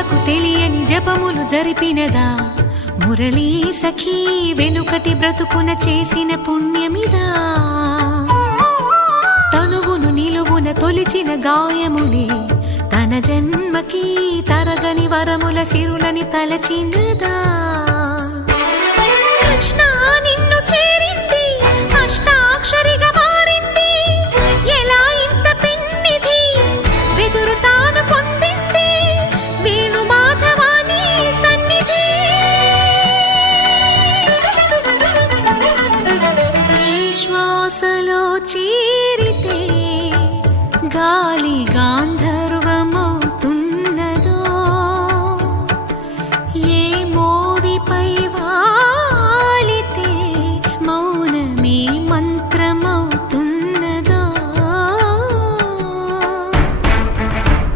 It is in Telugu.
జ్ఞానులకు తెలియని జపములు జరిపినదా మురళీ సఖీ వెనుకటి బ్రతుకున చేసిన పుణ్యమిదా తనువును నిలువున తొలిచిన గాయములే తన జన్మకి తరగని వరముల సిరులని తలచినదా కృష్ణ నిన్ను చేరింది అష్టాక్షరిగా మారింది ఎలా ఇంత పిన్నిధి వెదురు తాను పొందింది వేణు మాధవాని సన్నిధి శ్వాసలో చేరితే గాలి